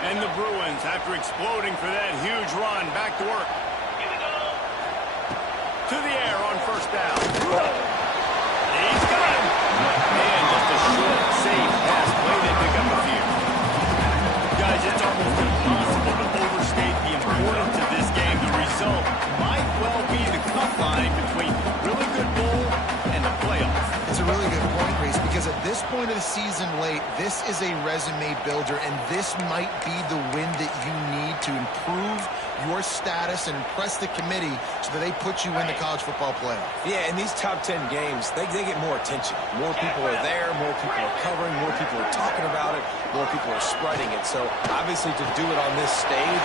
And the Bruins, after exploding for that huge run, back to work. To the air on first down. He's got him. And just a short, safe pass play. They pick up a few. Guys, it's almost impossible to overstate the importance of this game. The result might well be the cut line between really good bowl and the playoffs. It's a really good point, Reese, because at this point of the season late, this is a resume builder, and this might be the win that you need to improve your status and impress the committee so that they put you in the college football playoff. Yeah, in these top 10 games, they get more attention. More people are there, more people are covering, more people are talking about it, more people are spreading it. So, obviously, to do it on this stage...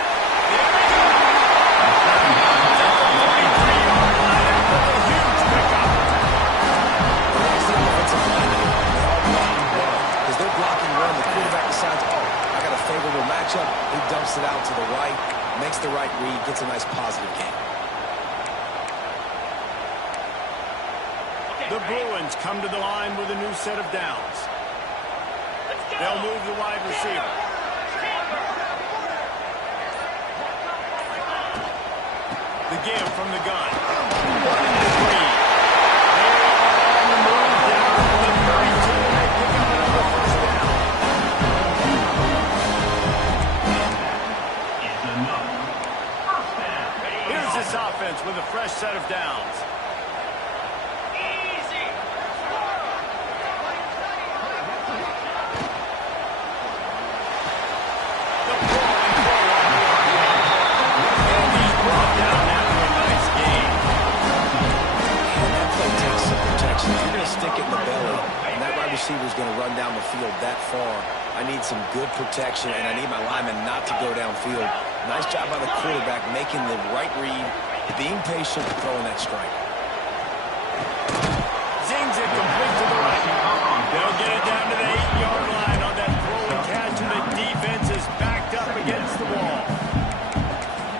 Because they're blocking one, the quarterback decides, oh, I got a favorable matchup. He dumps it out to the right, makes the right read, gets a nice positive gain. The Bruins come to the line with a new set of downs. They'll move the wide receiver. The give from the gun. Here's this offense with a fresh set of downs. If you're going to stick it in the belly, and that wide receiver is going to run down the field that far, I need some good protection, and I need my lineman not to go downfield. Nice job by the quarterback making the right read, being patient, throwing that strike. Zings it complete to the right. They'll get it down to the 8-yard line on that throw and catch, and the defense is backed up against the wall.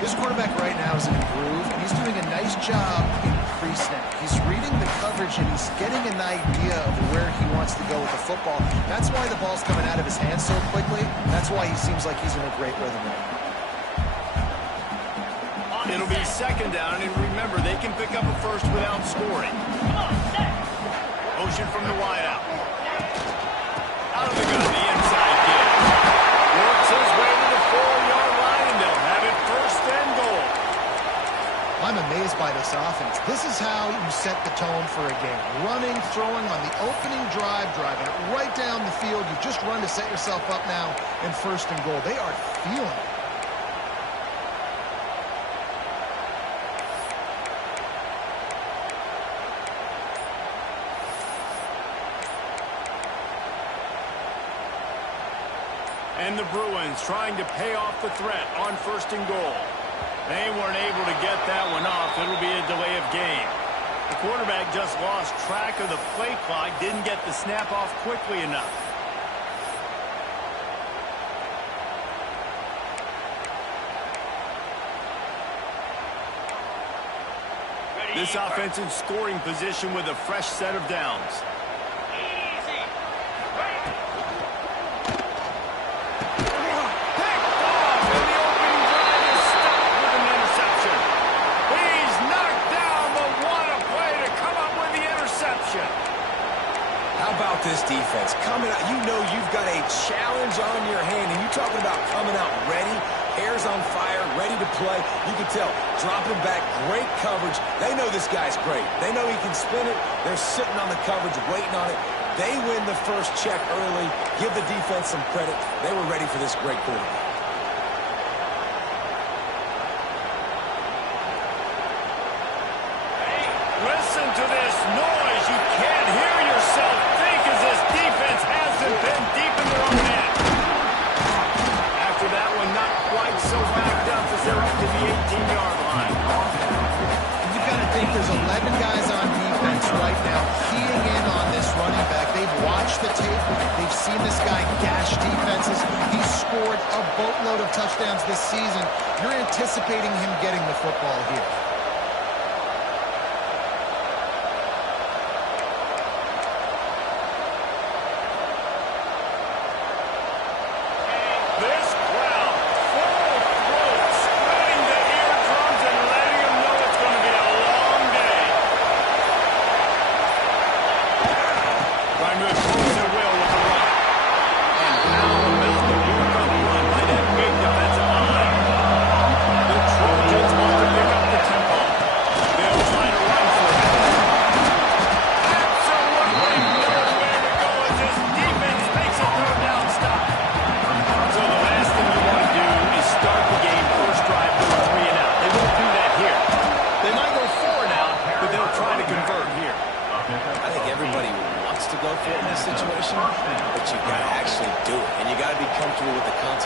This quarterback right now is in a groove, and he's doing a nice job in pre-snap. He's reading the coverage, and he's getting an idea of where he wants to go with the football. That's why the ball's coming out of his hands so quickly. That's why he seems like he's in a great rhythm right now. It'll be second down, and remember, they can pick up a first without scoring. Motion from the wide out. Out of the gun, the inside give. Works his way to the 4-yard line, and they'll have it first and goal. I'm amazed by this offense. This is how you set the tone for a game. Running, throwing on the opening drive, driving it right down the field. You've just run to set yourself up now in first and goal. They are feeling it. And the Bruins trying to pay off the threat on first and goal. They weren't able to get that one off. It'll be a delay of game. The quarterback just lost track of the play clock, didn't get the snap off quickly enough. This offense in scoring position with a fresh set of downs. This defense coming out, you know you've got a challenge on your hand, and you're talking about coming out ready, hair's on fire, ready to play. You can tell, dropping back, great coverage. They know this guy's great. They know he can spin it. They're sitting on the coverage, waiting on it. They win the first check early. Give the defense some credit. They were ready for this great quarterback. Listen to this noise. You can't hear yourself think as this defense hasn't been deep in their own end. After that one, not quite so backed up as they're up to the 18-yard line. You've got to think there's 11 guys on defense right now keying in on this running back. They've watched the tape. They've seen this guy gash defenses. He's scored a boatload of touchdowns this season. You're anticipating him getting the football here. This crowd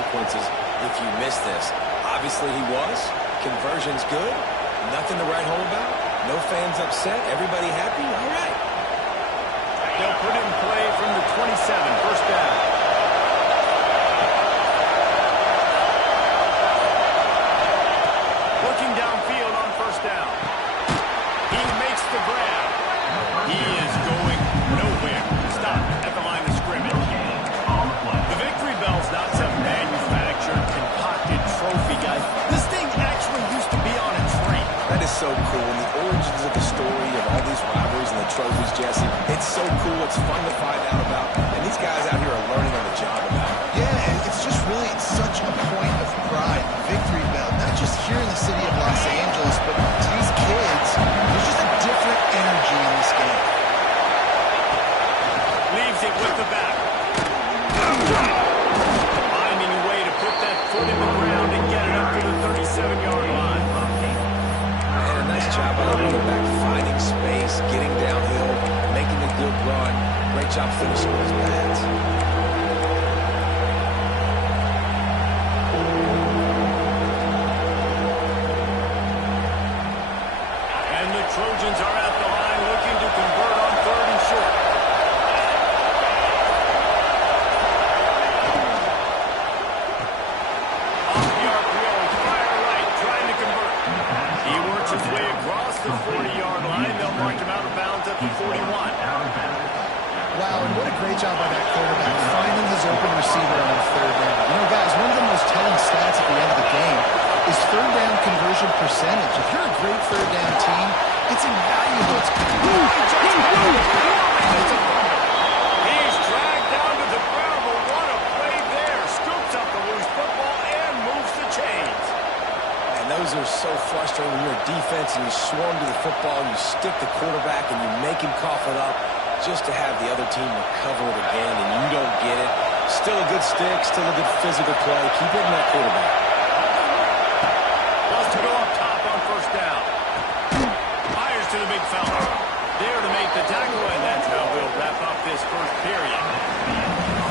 consequences if you miss this. Obviously he was. Conversion's good. Nothing to write home about. No fans upset. Everybody happy. All right. They'll put it in play from the 27, first down. Looking downfield on first down. He makes the grab. He is going nowhere. Stop at the line of scrimmage. The victory bell's not some manufactured, concocted trophy, guys. This thing actually used to be on a train. That is so cool. And the origins of the story of all these rivalries and the trophies, Jesse, it's so cool. It's fun to find out about. And these guys out here are learning on the job about it. Yeah, and it's just really such a point of pride, the victory bell, not just here in the city of Los Angeles, but to these kids, there's just a different energy in this game. Leaves it with the back. Finding a way to put that foot in the ground and get it up to the 37-yard line. And a nice job by the running back finding space, getting downhill, making a good run. Great job finishing those pads. And the Trojans are at the line looking to convert on 3rd and short. Off the RPO, fire right, trying to convert. He works his way across the 40-yard line. They'll mark him out of bounds at the 41. Wow, and what a great job by that quarterback, finding his open receiver on 3rd down. You know, guys, one of the most telling stats at the end of the game is 3rd down conversion percentage. If you're a great 3rd down team, it's invaluable. He's dragged down to the ground, but what a play there. Scoops up the loose football and moves the chains. And those are so frustrating when you're a defense and you swarm to the football, you stick the quarterback and you make him cough it up just to have the other team recover it again and you don't get it. Still a good stick, still a good physical play. Keep hitting that quarterback. Wants to go up top on first down. Fires to the big fella. There to make the tackle, and that's how we'll wrap up this first period.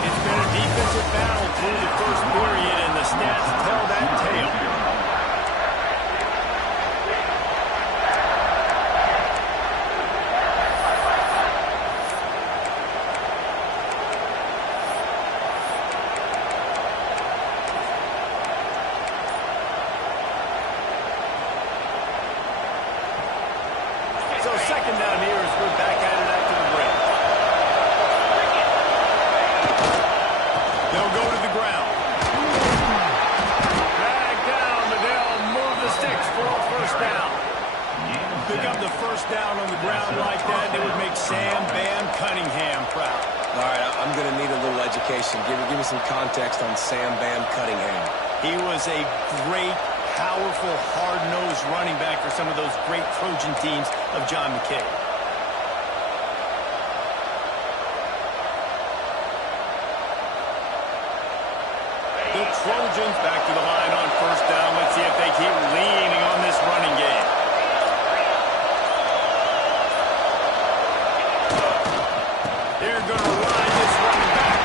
It's been a defensive battle through the first period, and the stats tell that tale. So second down here as we're back at it after the break. They'll go to the ground. Drag down, but they'll move the sticks for a first down. Pick up the first down on the ground like that, it would make Sam Bam Cunningham proud. All right, I'm going to need a little education. Give me some context on Sam Bam Cunningham. He was a great, powerful, hard-nosed running back for some of those great Trojan teams of John McKay. The Trojans back to the line on first down. Let's see if they keep leaning on this running game. They're going to ride this running back.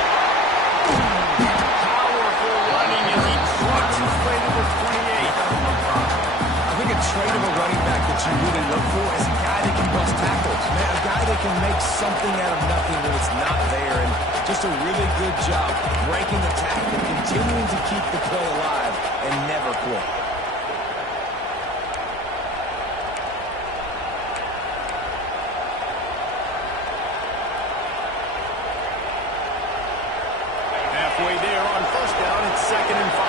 Powerful running as he trucks his way to the 28. I think a trait of a running back that you really look for is a guy that can bust tackles. Man, a guy that can make something out of nothing when it's not there. And just a really good job breaking the tackle, continuing to keep the play alive, and never quit. Halfway there on first down, it's 2nd and 5.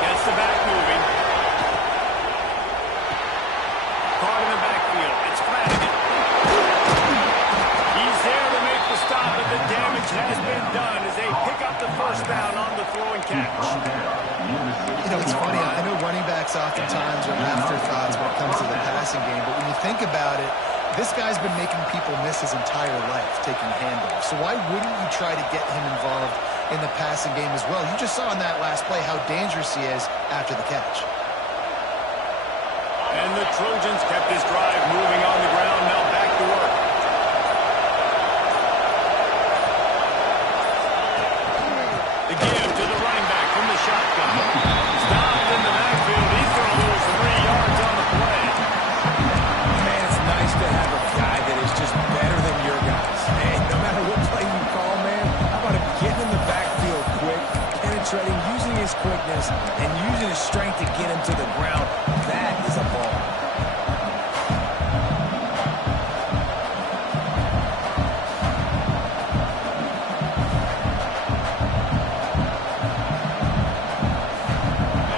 Gets the back moving. Caught in the backfield. It's Flanagan. He's there to make the stop, but the damage has been done as they pick up the first down on the throw and catch. You know, it's funny. I know running backs oftentimes are afterthoughts when it comes to the passing game, but when you think about it, this guy's been making people miss his entire life taking handoffs. So why wouldn't you try to get him involved in the passing game as well? You just saw in that last play how dangerous he is after the catch. And the Trojans kept this drive moving on the ground. Now back to work. his quickness and using his strength to get him to the ground, that is a ball.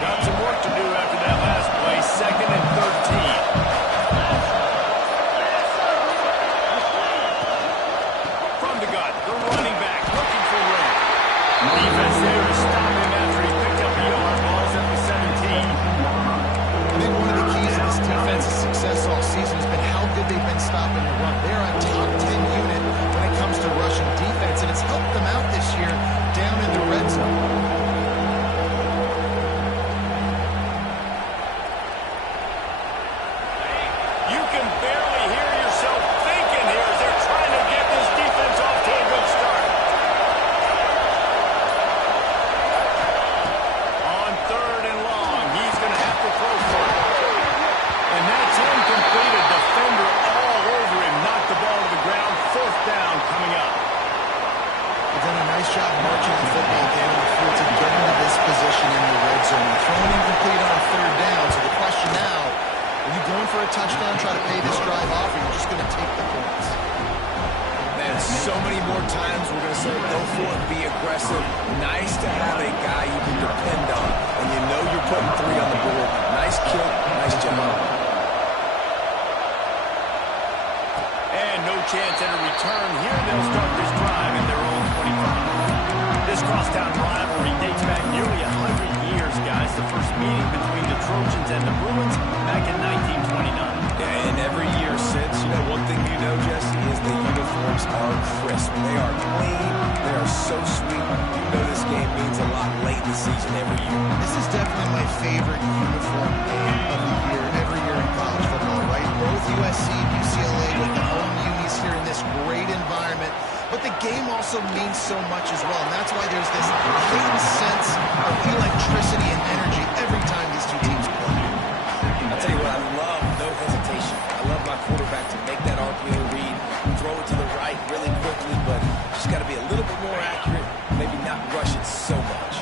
Got some work to do after that last play. 2nd and 13. From the gun, the running back looking for room. Defense there to stop him after he picked up a yard. Ball's at the 17. I think one of the keys to this defense's success all season has been how good they've been stopping the run. They're a top 10 unit when it comes to rushing defense, and it's helped them out this year down in the red zone. You can barely hear yourself thinking here as they're trying to get this defense off to a good start. On 3rd and long, he's going to have to throw for it. And that's incomplete. A defender all over him. Knocked the ball to the ground. 4th down coming up. They've done a nice job marching the football down the field to get into this position in the red zone. They're throwing incomplete on 3rd down, so the question now, are you going for a touchdown, try to pay this drive off, or are you just going to take the points? Man, so many more times we're going to say go for it, be aggressive. Nice to have a guy you can depend on, and you know you're putting 3 on the board. Nice kick, nice job. And no chance at a return here. They'll start this drive in their own 25. This crosstown rivalry dates back nearly 100 years, guys. The first meeting between the Trojans and the Bruins back in 1929. Yeah, and every year since, one thing you know, Jesse, is the uniforms are crisp. They are clean. They are so sweet. You know this game means a lot late in the season every year. This is definitely my favorite uniform game of the year, every year in college football, right? Both USC and UCLA with the home unis here in this great environment. But the game also means so much as well, and that's why there's this heightened sense of electricity and energy every time these two teams play. I'll tell you what, I love no hesitation. I love my quarterback to make that RPO read, throw it to the right really quickly, but just got to be a little bit more accurate, maybe not rush it so much.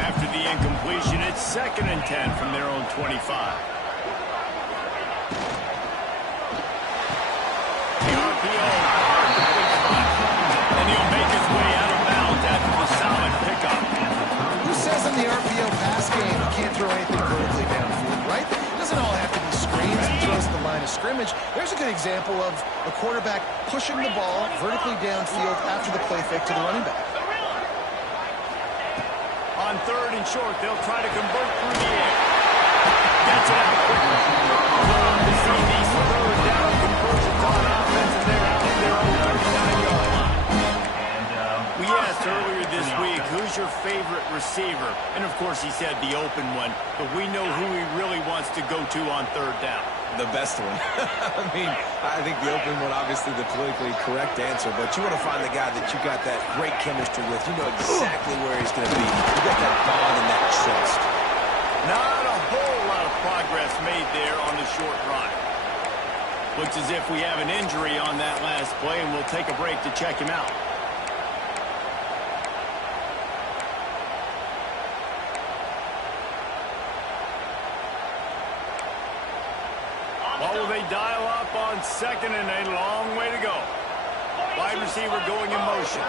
After the incompletion, it's 2nd and 10 from their own 25. The RPO. And he'll make his way out of bounds after the solid pickup. Who says in the RPO pass game you can't throw anything vertically downfield, right? It doesn't all have to be screens and throws to the line of scrimmage. There's a good example of a quarterback pushing the ball vertically downfield after the play fake to the running back. On 3rd and short, they'll try to convert through the air. Gets it out quickly. Love to see these 3rd down conversions on offense, and they're out of their own 39-yard line. We asked earlier this week, who's your favorite receiver? And, of course, he said the open one, but we know who he really wants to go to on 3rd down. The best one. I think the open one, obviously the politically correct answer, but you want to find the guy that you got that great chemistry with. You know exactly where he's going to be. You got that bond and that trust. Not a whole lot of progress made there on the short run. Looks as if we have an injury on that last play, and we'll take a break to check him out. What will they dial up on 2nd and a long way to go? Wide receiver going in motion.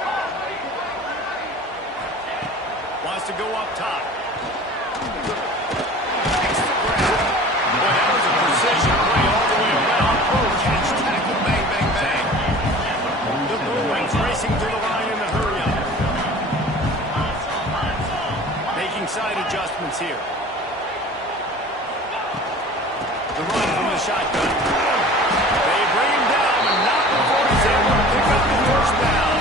Wants to go up top. Takes the grab. Boy, that was a precision play all the way around. Oh, catch, tackle, bang, bang, bang. The Bruins racing to the line in the hurry up. Making side adjustments here. The run from the shotgun. They bring him down, but not before he's able to pick up the 1st down.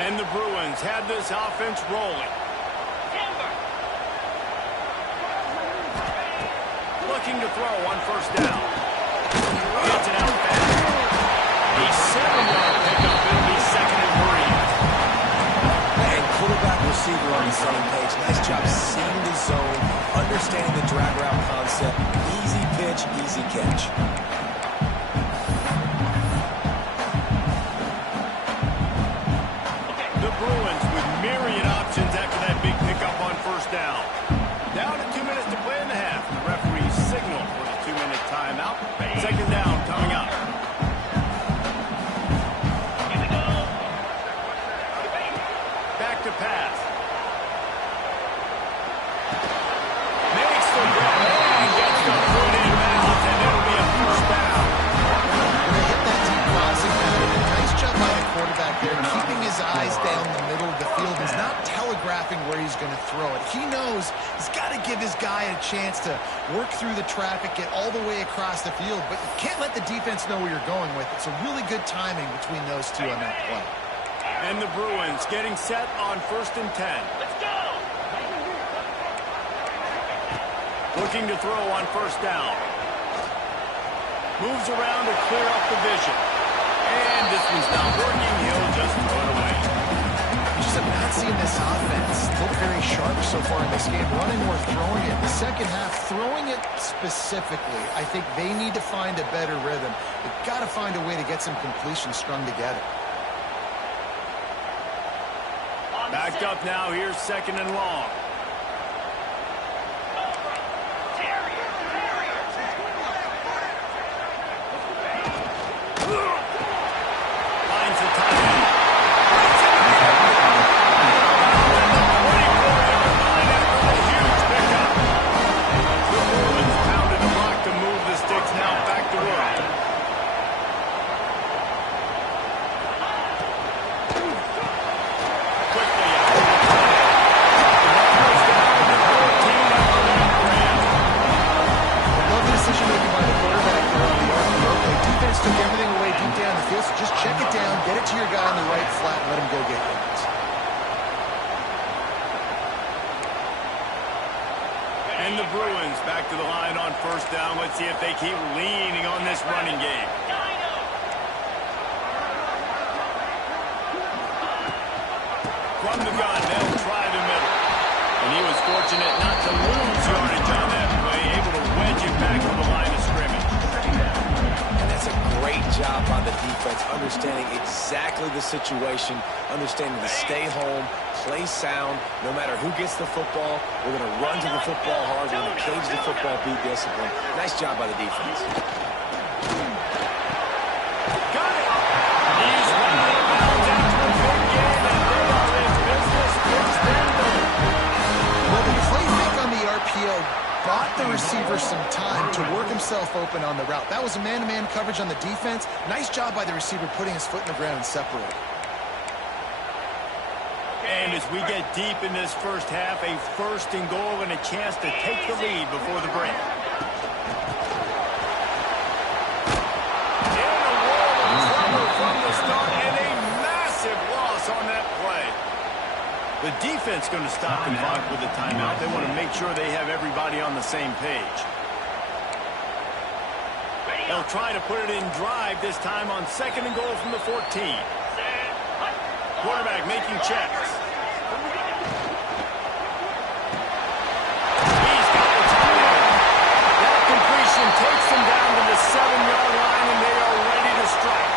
And the Bruins had this offense rolling. Looking to throw on 1st down. Gets it out fast. A 7-yard pickup. It'll be 2nd and 3. And quarterback receiver same page. Nice job seeing the zone, understanding the drag route concept. Easy pitch, easy catch. The Bruins with myriad options after that big pickup on first down. Down to 2 minutes to play in the half. The referee signaled for the 2-minute timeout. Second down coming up. Back to pass. Makes the run and gets the foot in bounds, and it'll be a first down. They hit that deep crossing pattern. Nice job by the quarterback there, keeping his eyes down the middle of the field. He's not telegraphing where he's going to throw it. He knows he's got to give his guy a chance to work through the traffic, get all the way across the field, but you can't let the defense know where you're going with it. So really good timing between those two on that play. And the Bruins getting set on 1st and 10. Let's go! Looking to throw on first down. Moves around to clear up the vision. And this one's not working. He'll just throw it away. You just have not seen this offense look very sharp so far in this game, running or throwing it. The second half, throwing it specifically, I think they need to find a better rhythm. They've got to find a way to get some completions strung together. Backed up now. Here's 2nd and long. Finds the tight end. The Bruins pounded the block to move the sticks. Now back to work. Quickly out. Love the decision making by the quarterback there on the RPO play. Defense took everything away deep down the field, so just check it down, get it to your guy on the right flat, and let him go get yards. And the Bruins back to the line on first down. Let's see if they keep leaning on this running game. From the gun, they'll try the middle. And he was fortunate not to lose yardage on that play, able to wedge it back to the line of scrimmage. And that's a great job by the defense, understanding exactly the situation, understanding to stay home, play sound. No matter who gets the football, we're going to run to the football hard. We're going to cage the football, be disciplined. Nice job by the defense. Got it! He's running out of bounds after a big game, and they are in business. First and goal. Well, the play fake on the RPO bought the receiver some time to work himself open on the route. That was a man-to-man coverage on the defense. Nice job by the receiver putting his foot in the ground and separating. And as we get deep in this first half, a 1st and goal and a chance to take the lead before the break. In a world of trouble from the start, and a massive loss on that play. The defense going to stop the clock with a timeout. They want to make sure they have everybody on the same page. They'll try to put it in drive this time on 2nd and goal from the 14. Quarterback making checks. He's got the tight end. That completion takes them down to the 7-yard line, and they are ready to strike.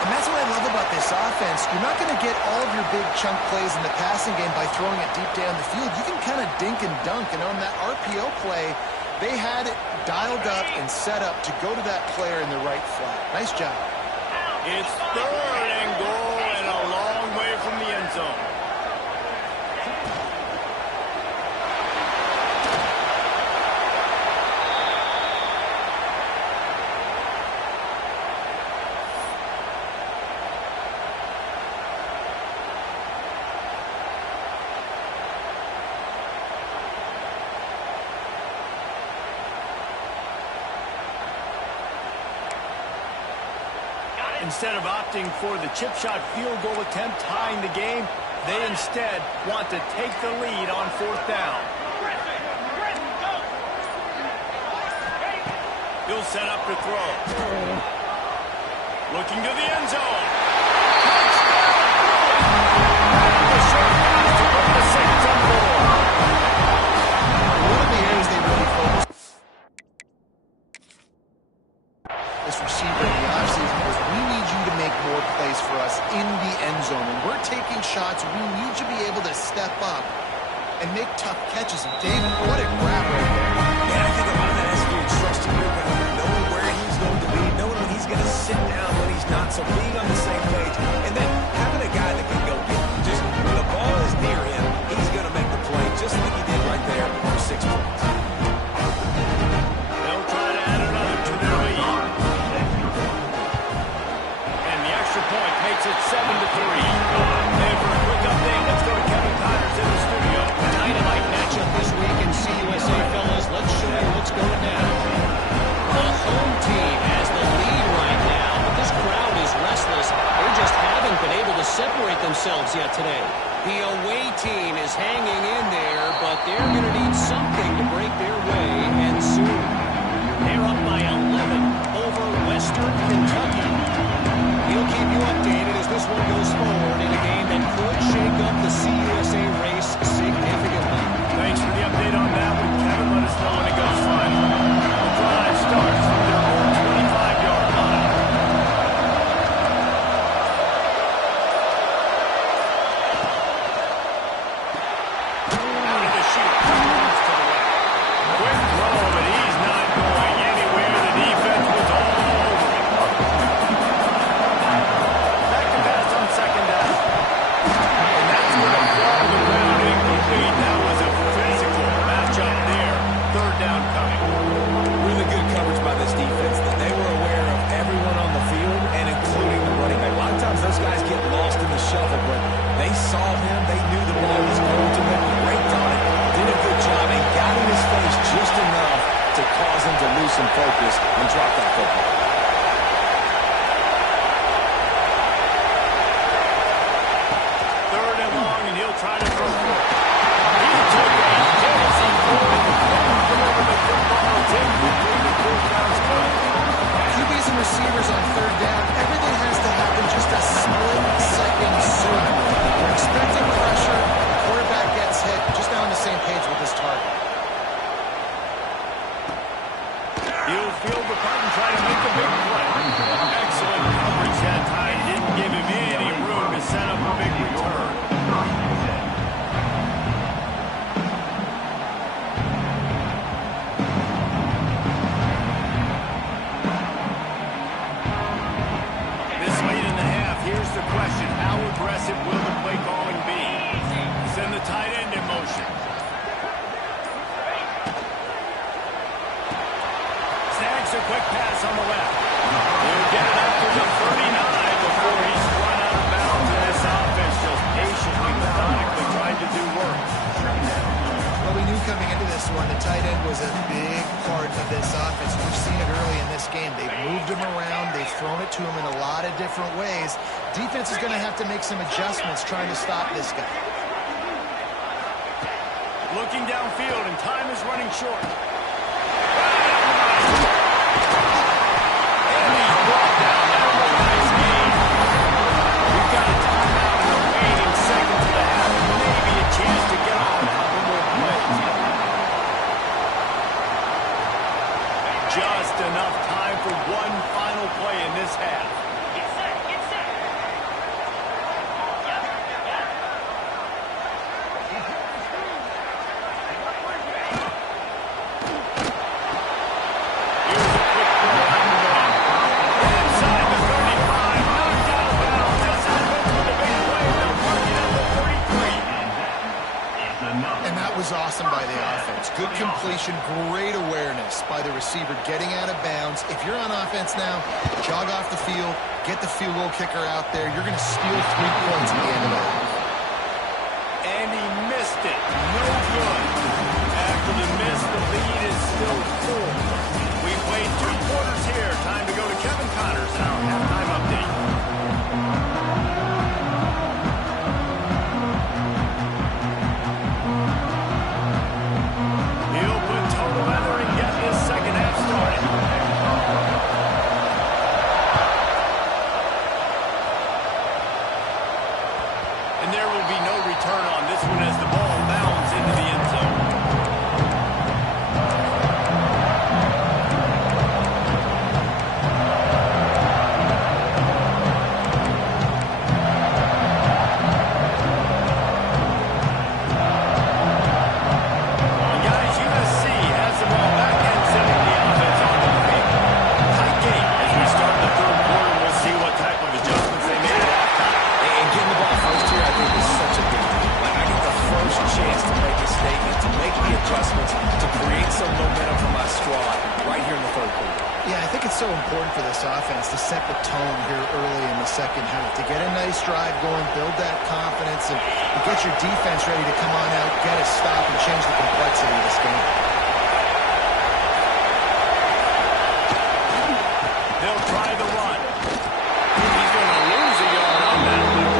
And that's what I love about this offense. You're not going to get all of your big chunk plays in the passing game by throwing it deep down the field. You can kind of dink and dunk. And on that RPO play, they had it dialed up and set up to go to that player in the right flat. Nice job. It's 3rd and goal and a long way from the end zone. Instead of opting for the chip shot field goal attempt tying the game, they instead want to take the lead on 4th down. He'll set up to throw. Looking to the end zone. Touchdown! The short pass to put the plays for us in the end zone. When we're taking shots, we need to be able to step up and make tough catches. And David, what a grab right there. Yeah, I think a lot of that has to do with trusting your guy, knowing where he's going to be, knowing when he's going to sit down, when he's not, so being on the same page, and then having a guy that can go get it. Just when the ball is near him, he's going to make the play, just like he did right there for 6 points. They'll try to add another to their lead. And the extra point makes it 7-3. And for a quick update, let's go to Kevin Connors in the studio. Dynamite matchup this week in CUSA, fellas. Let's show you what's going down. The home team has the lead right now, but this crowd is restless. They just haven't been able to separate themselves yet today. The away team is hanging in there, but they're going to need something to break their way, and soon. They're up by 11 over Western Kentucky. We'll keep you updated as this one goes forward in a game that could shake up the CUSA race significantly. Thanks for the update on that one, Kevin. Let us know when it goes final. The drive starts from their own 25-yard line. Out of the chute, comes to the left. Quick throw, but he's not going anywhere. The defense was all over him. Back to pass on second down. And that's where the ball on the ground incomplete. That was a physical matchup there. Third down coming. Really good coverage by this defense. That they were aware of everyone on the field, and including the running back. A lot of times those guys get lost in the shuffle, but they saw him. They knew the ball was going to them. Raked on it. Did a good job and got in his face just enough to cause him to lose some focus and drop that football. Third and long, and he'll try to throw for it. He took a hit as he threw it. Couldn't deliver the football. It's incomplete. The fourth down's coming. QBs and receivers on third down, everything has to happen just a split second sooner. We're expecting pressure. The quarterback gets hit. Just now on the same page with his target. He'll field the punt and try to make a big play. Excellent coverage that time. Didn't give him any room to set up a big return. This late in the half, here's the question. How aggressive will the play calling be? Send the tight end in motion. Snags a quick pass on the left. He'll get it up to the 39 before he's run out of bounds, and this offense just patiently, methodically trying to do work. Well, we knew coming into this one, the tight end was a big part of this offense. We've seen it early in this game. They've moved him around. They've thrown it to him in a lot of different ways. Defense is going to have to make some adjustments trying to stop this guy. Looking downfield, and time is running short. And he's brought down there. Nice game. We've got a timeout in the waning seconds of the half. Maybe a chance to get on a couple more plays. Just enough time for one final play in this half. Awesome by the offense. Good completion, great awareness by the receiver getting out of bounds. If you're on offense now, jog off the field, get the field goal kicker out there. You're going to steal 3 points at the end of that. And he missed it. No good. After the miss, the lead is still full. We played 2 quarters here. Time to go to Kevin Connors in our halftime update. And there will be no return on this one as the ball bounds into the end zone. important for this offense to set the tone here early in the second half, to get a nice drive going, build that confidence, and get your defense ready to come on out, get a stop, and change the complexity of this game. They'll try the run. He's going to lose a yard on that one.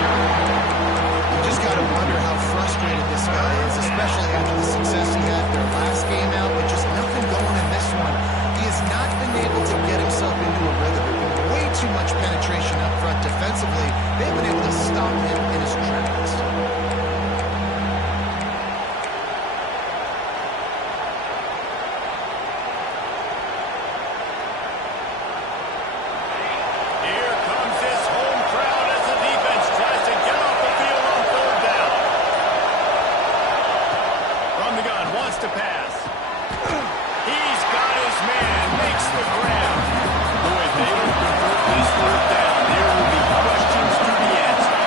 You just got to wonder how frustrated this guy is, especially after the success he had their last game out, but just nothing going in this one. He has not been able to get himself into a rhythm. There's been way too much penetration up front defensively. They've been able to stop him in his tracks. Here comes this home crowd as the defense tries to get off the field on third down. From the gun, wants to pass. He's got his man, makes the grab. Boy, if they don't convert this third down, there will be questions to be answered.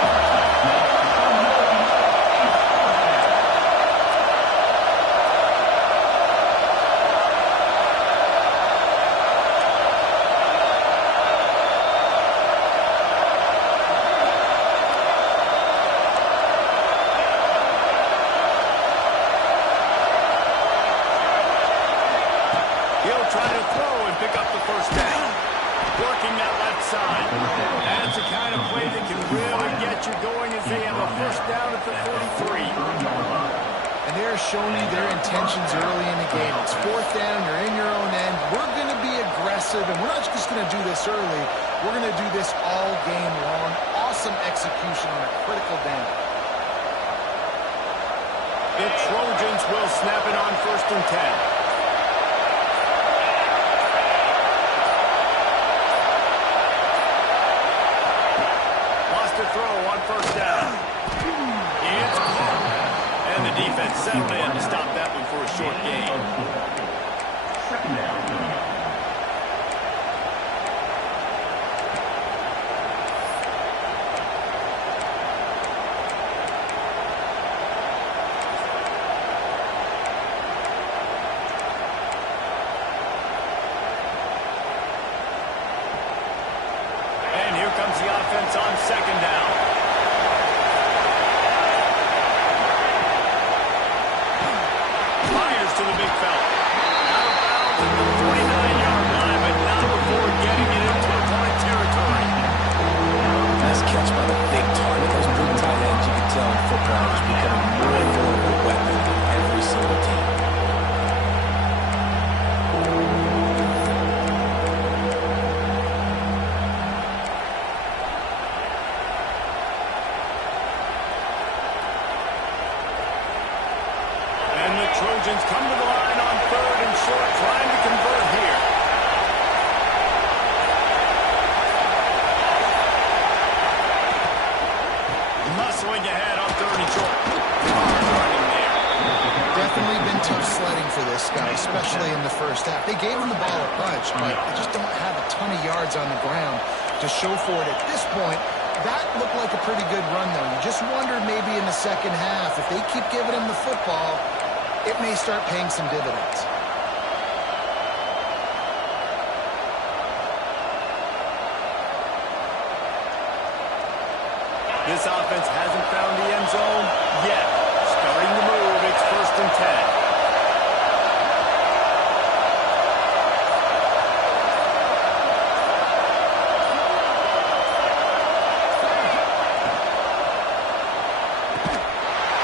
He'll try to throw and pick up the first down. Working that left side. That's the kind of play that can really get you going as they have a first down at the 43. And they're showing you their intentions early in the game. It's fourth down, you're in your own end. We're going to be aggressive, and we're not just going to do this early. We're going to do this all game long. Awesome execution on a critical down. The Trojans will snap it on first and 10. To throw on first down. It's caught. And the defense settled in to stop that one for a short gain. Second down. And here comes the offense on second down. Fires to the big fella. Out of bounds at the 49-yard line, but not before getting it into opponent territory. Nice catch by the big target. Those big tight ends, you can tell in football, is becoming more and more of a weapon in every single team. And the Trojans come to the line on third and short, trying to convert here. Muscling ahead on third and short. Hard running there. Definitely been tough sledding for this guy, especially in the first half. They gave him the ball a bunch, but they just don't have a ton of yards on the ground to show for it at this point. That looked like a pretty good run, though. You just wondered maybe in the second half, if they keep giving him the football, it may start paying some dividends. This offense hasn't found the end zone yet. Starting to move, it's first and 10.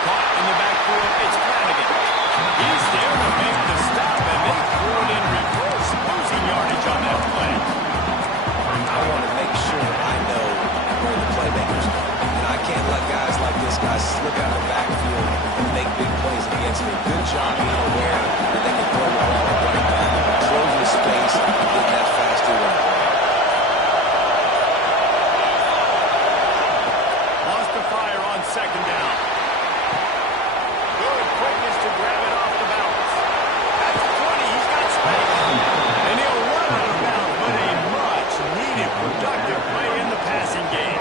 Caught in the backfield, it's Flanagan. He's there to make the stop, and they threw it in reverse, losing yardage on that play. I want to make sure I know where the playmakers are. And I can't let guys like this guy slip out of the backfield and make big plays against me. Good job being aware that they can throw the ball right back. Drove his space and get that faster run. Lost the fire on second down. Good quickness to grab it off the bounce. At the 20, he's got space. And he'll run out of bounds, but a much-needed productive play in the passing game.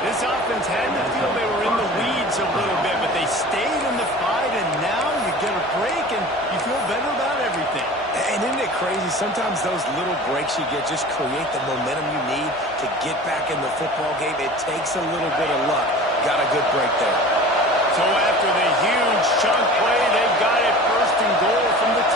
This offense had to feel they were in the weeds a little bit, but they stayed in the fight, and now you get a break, and you feel better about everything. And And isn't it crazy? Sometimes those little breaks you get just create the momentum you need to get back in the football game. It takes a little bit of luck. Got a good break there. So after the huge chunk play, they've got it first and goal from the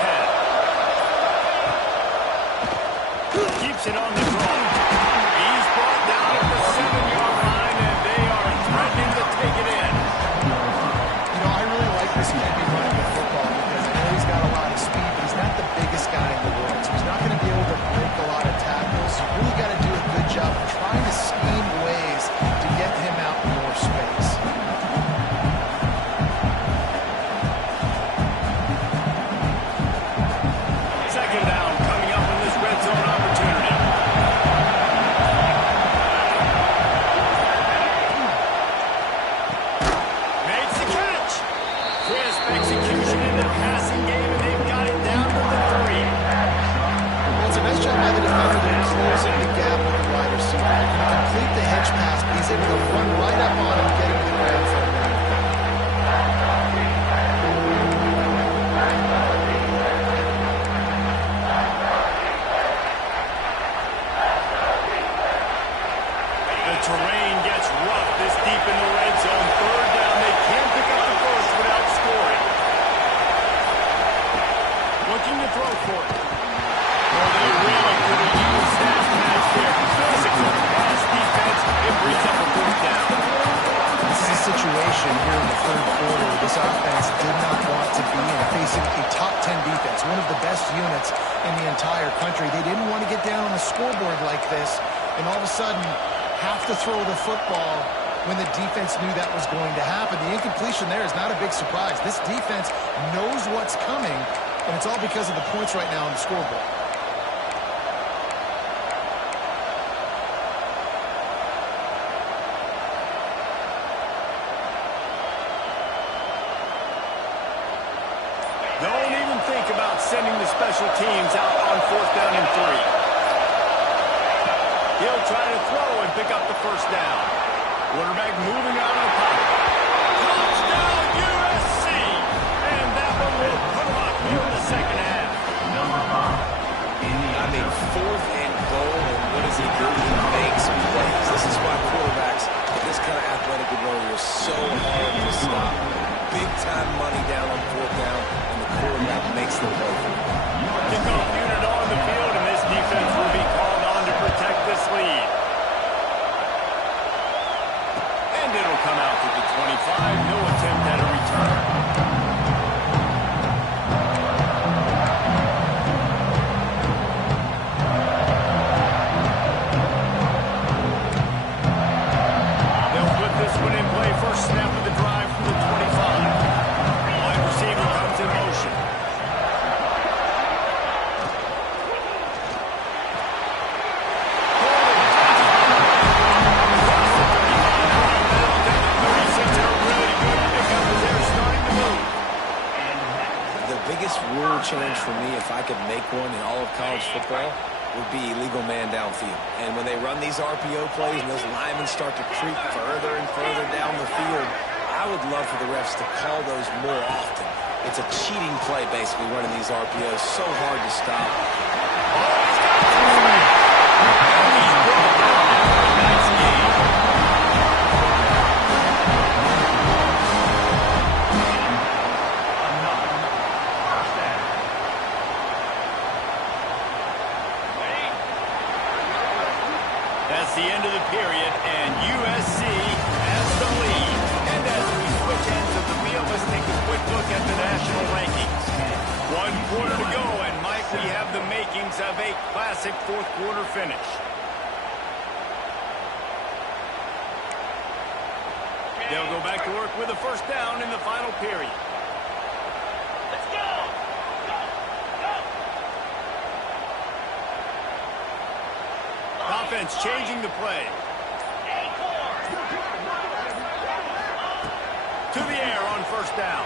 10. Keeps it on the draw. He's brought down at the 7-yard line, and they are threatening to take it in. You know, I really like this QB running the football because I know he's got a lot of speed, but he's not the biggest guy in the world, so he's not going to be able to break a lot of tackles. You really got to do a good job of trying to scheme ways to get him out in more space. Second down coming up in this red zone opportunity. Makes the catch. Crisp execution in the passing game, and they've got it down to the 3. Well, it's a nice job by the defender there, closing the gap with the wide receiver. They're going to complete the hedge pass, but he's able to run right up on him, get him to the ground for a minute. The terrain gets rough this deep in the red zone. Third down, they can't pick up the first without scoring. Looking to throw for it. Well, they really could have used that pass there. Physical pass defense. It brings up a first down. This is a situation here in the third quarter where this offense did not want to be in, facing a top 10 defense, one of the best units in the entire country. They didn't want to get down on the scoreboard like this, and all of a sudden have to throw the football when the defense knew that was going to happen. The incompletion there is not a big surprise. This defense knows what's coming, and it's all because of the points right now on the scoreboard. Don't even think about sending the special teams out on fourth down and 3. He'll try to throw and pick up the first down. Quarterback moving out of the pocket. Touchdown, USC! And that one will put him up here in the second half. I mean, fourth and goal, and what does he do? He makes plays. This is why quarterbacks with this kind of athletic ability are so hard to stop. Big-time money down on fourth down, and the quarterback makes the play. Kickoff unit on the field, and this defense will be called on to protect this lead. And it'll come out to the 25. No attempt at a return. They'll put this one in play. First snap of the drive from the 25. Wide receiver comes in motion. Rule change for me, if I could make one in all of college football, would be illegal man downfield. And when they run these RPO plays and those linemen start to creep further and further down the field, I would love for the refs to call those more often. It's a cheating play, basically, running these RPOs. So hard to stop. That's the end of the period, and USC has the lead. And as we switch ends of the field, let's take a quick look at the national rankings. 1 quarter to go, and Mike, we have the makings of a classic fourth quarter finish. They'll go back to work with a first down in the final period. Let's go! Go! Go! Offense changing the play. To the air on first down.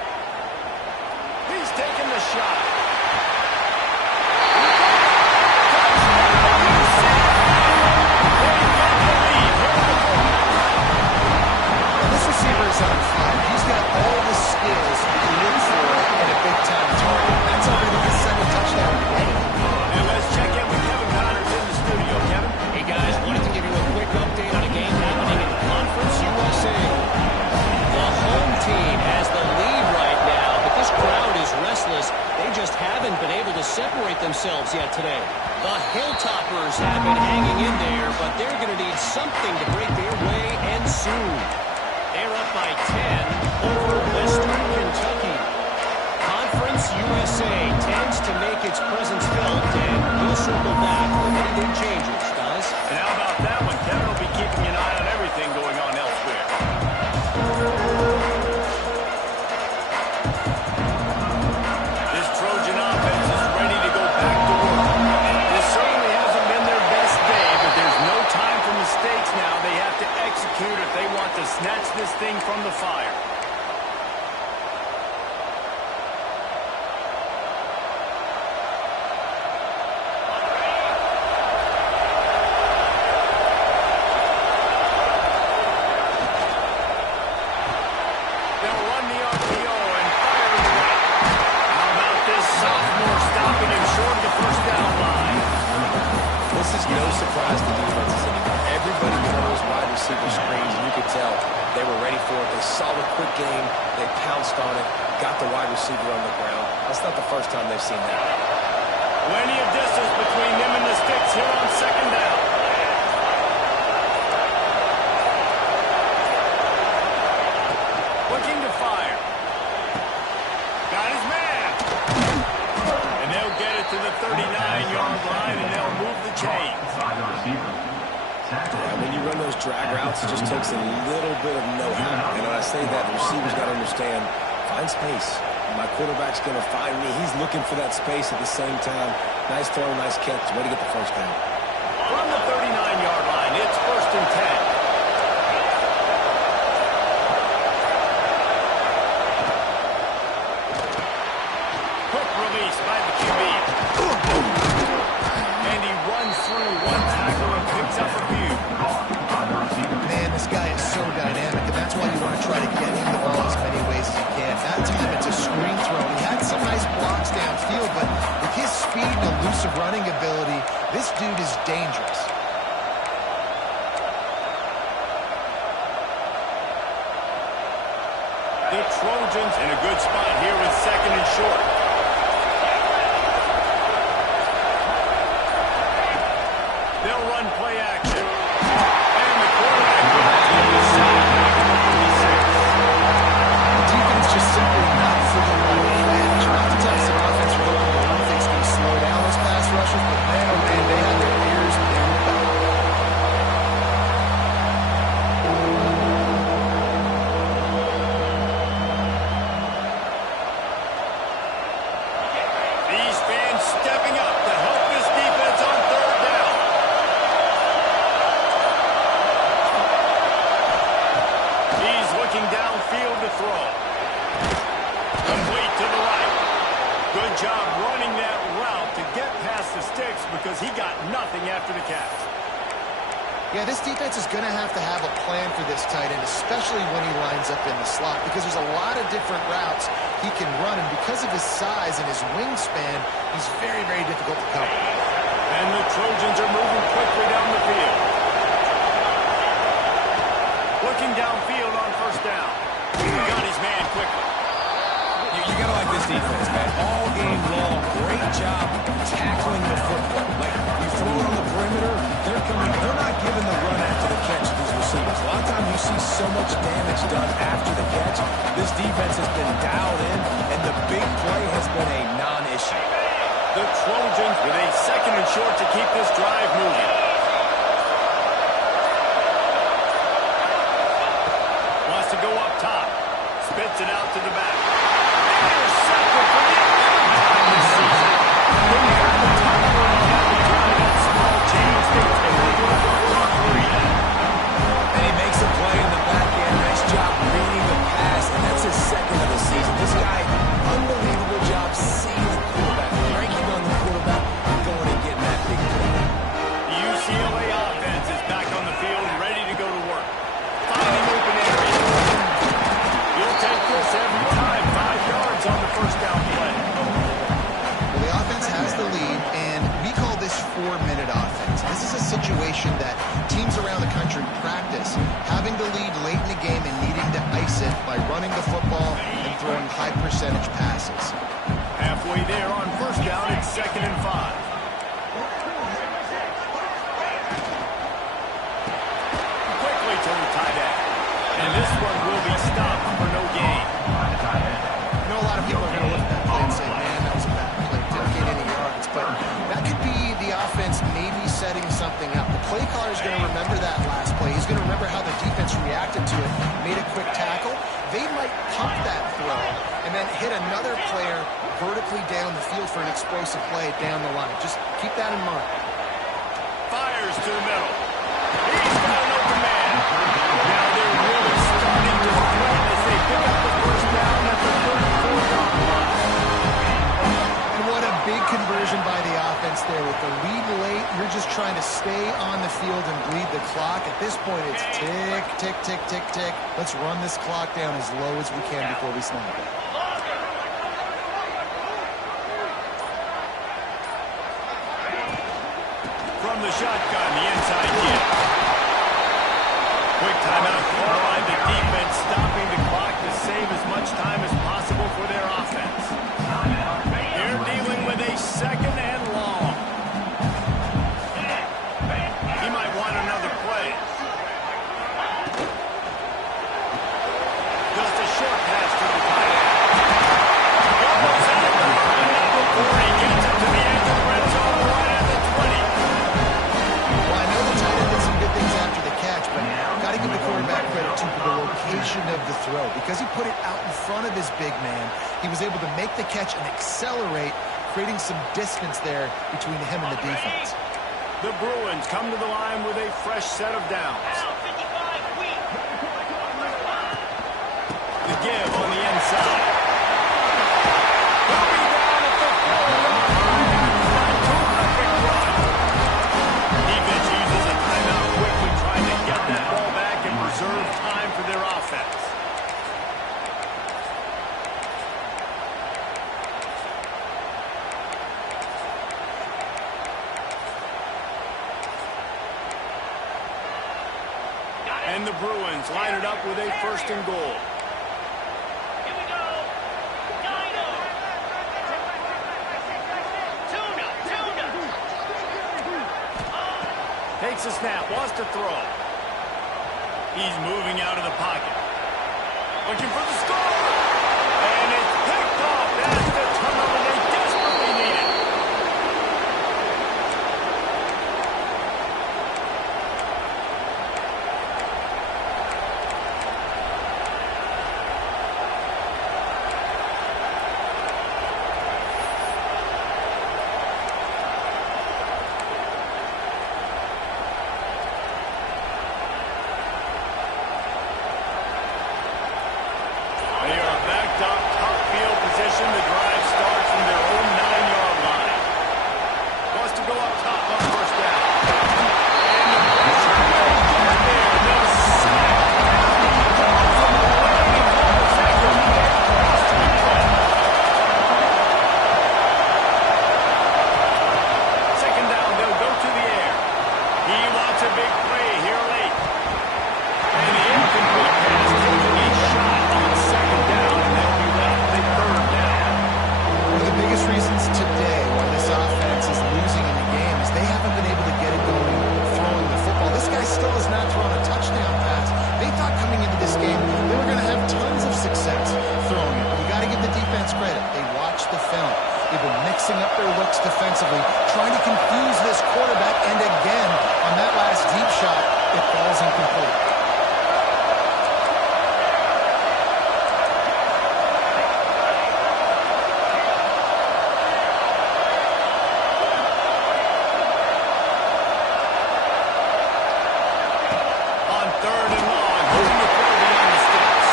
He's taking the shot. This receiver is on fire. He's got all the skills you look for in a big-time target. That's already the second touchdown. themselves yet today. The Hilltoppers have been hanging in there, but they're going to need something to break their way, and soon. They're up by 10 over Western Kentucky. Conference USA tends to make its presence felt, and we'll circle back with any big changes, guys. And how about that one? Kevin will be keeping an eye on everything going on elsewhere. This Trojan offense is ready to go back to work. This certainly hasn't been their best day, but there's no time for mistakes now. They have to execute if they want to snatch this thing from the fire. That's not the first time they've seen that. Plenty of distance between them and the sticks here on second down. Looking to fire. Got his man. And they'll get it to the 39-yard line, and they'll move the chains. Yeah, when you run those drag routes, it just takes a little bit of know-how. And when I say that, the receiver's got to understand, find space. My quarterback's going to find me. He's looking for that space at the same time. Nice throw, nice catch. Way to get the first down. From the 39-yard line, it's 1st and 10. Quick release by the QB. And he runs through one tackle and picks up a few. Man, this guy is so dynamic, and that's why you want to try to get him the ball as many ways as you can. That time it's a screen throw. He had some nice blocks downfield, but with his speed and elusive running ability, this dude is dangerous. The Trojans in a good spot here with 2nd and short. They'll run play action. And the quarterback will sack back to the 46. Defense just simply not fully advantage. Oftentimes the offense will look for one thing's going to slow down those pass rushers, but man, oh man, they have their ears pinned back. These fans stepping up to help this defense on 3rd down. He's looking downfield to throw. Complete to the right. Good job running that route to get past the sticks because he got nothing after the catch. Yeah, this defense is going to have a plan for this tight end, especially when he lines up in the slot, because there's a lot of different routes he can run, and because of his size and his wingspan, he's very, very difficult to cover. And the Trojans are moving quickly down the field. Looking downfield on 1st down. Got his man quickly. You got to like this defense, man. All game long, great job tackling the football. Like, you throw it on the perimeter, they're not giving the run after the catch to these receivers. A lot of times you see so much damage done after the catch. This defense has been dialed in, and the big play has been a non-issue. The Trojans with a 2nd and short to keep this drive moving. Wants to go up top. Spits it out to the back. Intercepted for the 3rd time this season. When you have the time for a drive, that small change can take over for 3 now. And he makes a play in the back end. Nice job reading the pass, and that's his 2nd of the season. This guy, unbelievable job seeing the quarterback, breaking on the quarterback, and going and getting that big play. The UCLA offense is back on the field, ready to go to work. Finding open areas. You'll take this every time. 5 yards on the 1st down play. Well, the offense has the lead, and we call this 4-minute offense. This is a situation that teams around the country practice, having the lead late in the game and needing to ice it by running the football and throwing high percentage passes. Halfway there on 1st down, it's 2nd and 5. this one will be stopped for no gain. I know a lot of people are going to look at that play and say, man, that was a bad play. Didn't gain any yards. But that could be the offense maybe setting something up. The play caller is going to remember that last play. He's going to remember how the defense reacted to it, made a quick tackle. They might pump that throw and then hit another player vertically down the field for an explosive play down the line. Just keep that in mind. Fires to the middle. He's got an open man. Now they're really starting to threaten as they pick up the first down at the 34-yard line. And what a big conversion by the offense there. With the lead late, you're just trying to stay on the field and bleed the clock. At this point, it's tick, tick, tick, tick, tick. Let's run this clock down as low as we can before we snap it. From the shotgun, the inside kick. Quick timeout call by the defense, stopping the clock to save as much time as possible for their offense. They're dealing with a second and long. He might want another play. Just a short pass to the tight end. Almost out of the line now before he gets it to the edge of the red zone right at the 20. Well, I know the tight end did some good things after the catch, but got to give the quarterback credit, too, for the location of the throw. Because he put it out in front of his big man, he was able to make the catch and accelerate, creating some distance there between him and the defense. The Bruins come to the line with a fresh set of downs. The give on the inside. He'll be down at the 4-yard line after a terrific run. Defense uses a timeout quickly, trying to get that ball back and preserve time for their offense. And the Bruins line it up with a first and goal. Takes a snap, wants to throw. He's moving out of the pocket. Looking for the score. And it's picked off. That's the turnover they desperately needed. They are backed up, top field position. The drive starts from their own 9-yard line. Wants to go up top on first down. And the pressure will get there. The sack. Second down, they'll go to the air. He wants a big play here late. And the incomplete pass taking a shot on second down, and they'll be left with a third down. One of the biggest reasons today why this offense is losing in the game is they haven't been able to get it going throwing the football. This guy still has not thrown a touchdown pass. They thought coming into this game they were going to have tons of success throwing it. You got to give the defense credit. They watched the film. They've been mixing up their looks defensively, trying to confuse this quarterback, and again, on that last deep shot, it falls incomplete. On third and long, hoping to throw beyond the sticks.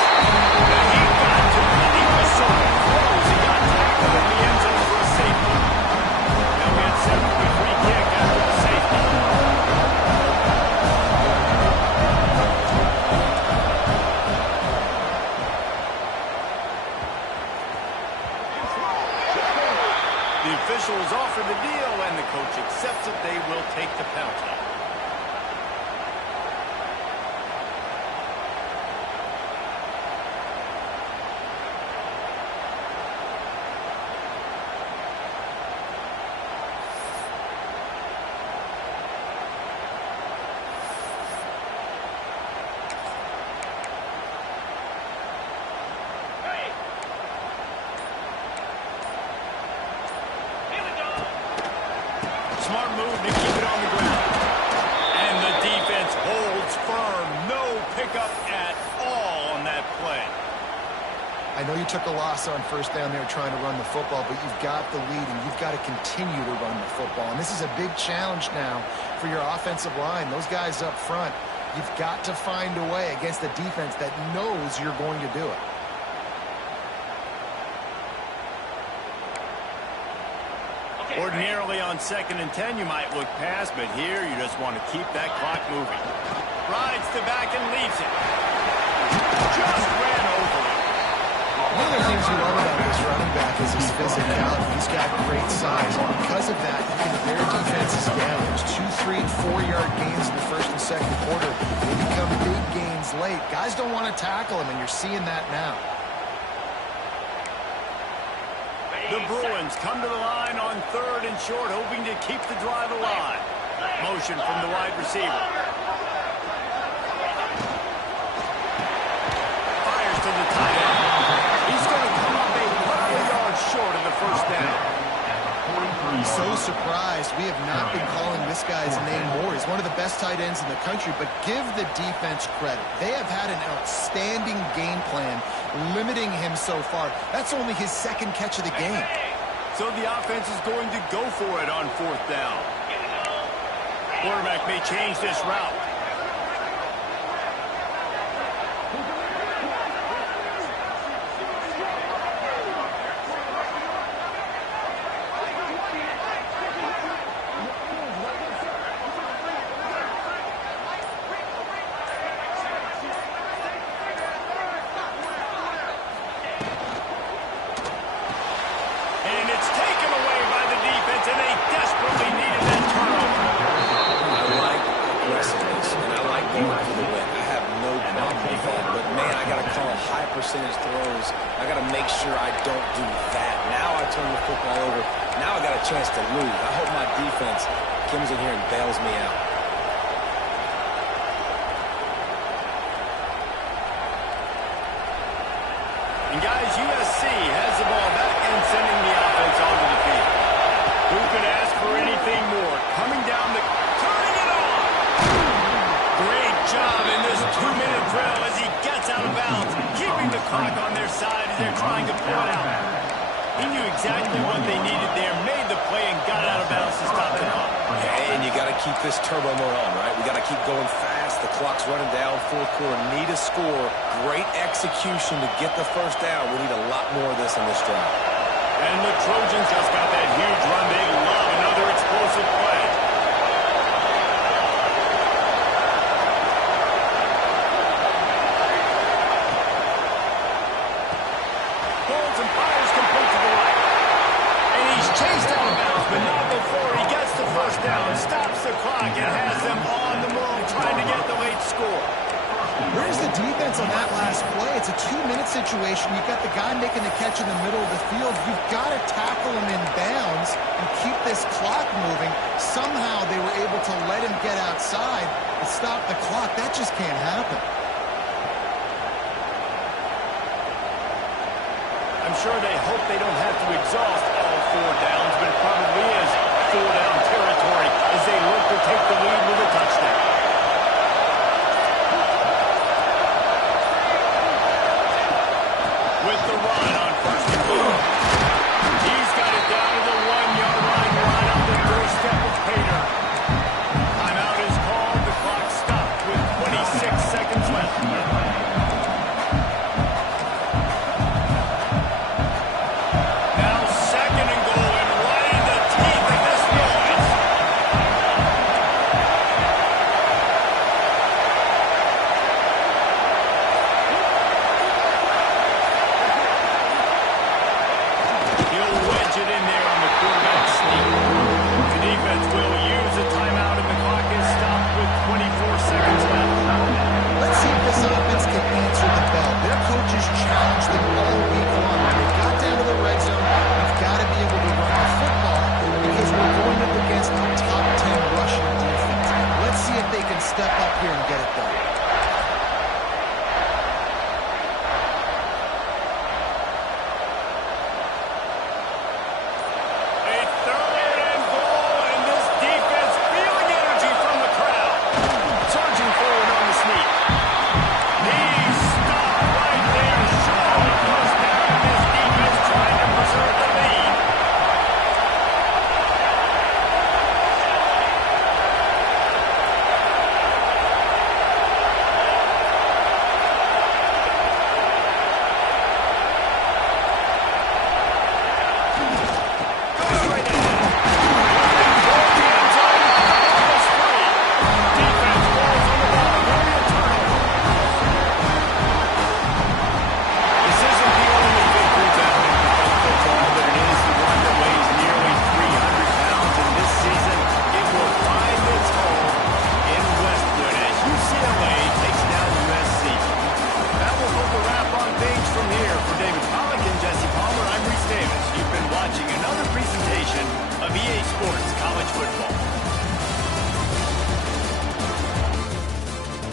Now he got to it. He was so close. He got tackled in the end zone for a safety. Now we had set for a free kick after the safety. The officials offer the deal, and the coach accepts it. They will take the penalty. move to keep it on the ground. And the defense holds firm. No pickup at all on that play. I know you took a loss on first down there trying to run the football, but you've got the lead, and you've got to continue to run the football. And this is a big challenge now for your offensive line. Those guys up front, you've got to find a way against a defense that knows you're going to do it. Ordinarily on 2nd and 10, you might look past, but here you just want to keep that clock moving. Rides to back and leaves it. Just ran over it. One of the things you love about this running back is his physicality. He's got great size, and because of that, you can wear defenses down. There's 2, 3, and 4-yard gains in the first and second quarter. They become big gains late. Guys don't want to tackle him, and you're seeing that now. The Bruins come to the line on 3rd and short, hoping to keep the drive alive. Motion from the wide receiver. Fires to the tight end. He's going to come up a couple of yards short of the first down. So surprised we have not been calling this guy's name more. He's one of the best tight ends in the country, but give the defense credit. They have had an outstanding game plan limiting him so far. That's only his 2nd catch of the game. So the offense is going to go for it on 4th down. Quarterback may change this route. Percentage throws. I got to make sure I don't do that. Now I turn the football over. Now I got a chance to lose. I hope my defense comes in here and bails me out. And guys, USC has the ball back and sending the offense onto the field. Who could ask for anything more? Coming down the... turning it on! Great job in this 2-minute drill as he gets out of bounds, keeping the clock on their side as they're trying to pull it out. He knew exactly what they needed there, made the play, and got out of bounds to stop the clock. Yeah, and you got to keep this turbo mode on, right? We got to keep going fast. The clock's running down. 4th quarter, need a score. Great execution to get the first down. We need a lot more of this in this drive. And the Trojans just got that huge run. They love another explosive play. Holds and fires complete to the right. And he's chased out of bounds, but not before he gets the first down. Stops the clock and has them on the move, trying to get the late score. Where's the defense on that last play? It's a 2-minute situation. You've got the guy making the catch in the middle of the field. You've got to tackle him in bounds and keep this clock moving. Somehow they were able to let him get outside and stop the clock. That just can't happen. I'm sure they hope they don't have to exhaust all 4 downs, but it probably is 4-down territory as they look to take the lead with a touchdown.